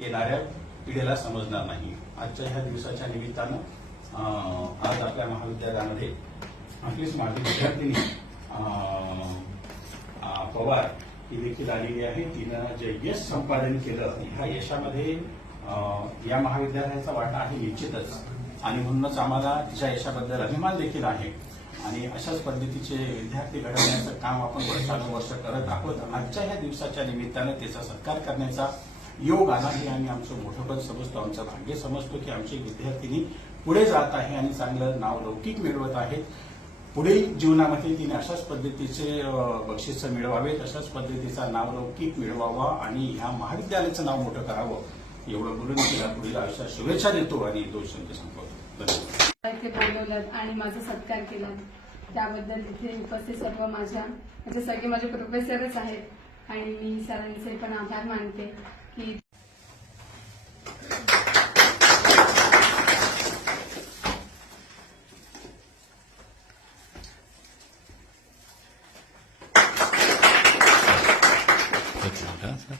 येणाऱ्या पिढीला समजणार नाही। आजच्या ह्या दिवसाच्या निमित्तानं आज आपल्या महाविद्यालयामध्ये आपलीच माझी विद्यार्थिनी पवार ही देखील आलेली आहे। तिनं जे यश संपादन केलं ह्या यशामध्ये या महाविद्यालयाचा वाटा आहे निश्चितच, आणि म्हणूनच आम्हाला तिच्या यशाबद्दल अभिमान देखील आहे। आणि अशाच पद्धतीचे विद्यार्थी घडवण्याचं काम आपण वर्षानुवर्ष करत आहोत। आजच्या ह्या दिवसाच्या निमित्तानं त्याचा सत्कार करण्याचा योग आला हे आम्ही आमचं मोठं समजतो, आमचं भाग्य समजतो की आमची विद्यार्थिनी पुढे जात आहे आणि चांगलं नाव लौकिक मिळवत आहेत। पुढील जीवनामध्ये तिने अशाच पद्धतीचे बक्षीस मिळवावेत, अशाच पद्धतीचा नाव लौकिक मिळवावा आणि ह्या महाविद्यालयाचं नाव मोठं करावं एवढं बोलून तिला पुढील आयुष्यात शुभेच्छा देतो आणि 2 शब्द संपवतो। धन्यवाद। इथे बोलवलं आणि माझा सत्कार केला त्याबद्दल इथे उपस्थित सर्व म्हणजे सगळे माझे प्रोफेसरच आहेत आणि मी सरांचे पण आभार मानते की That's not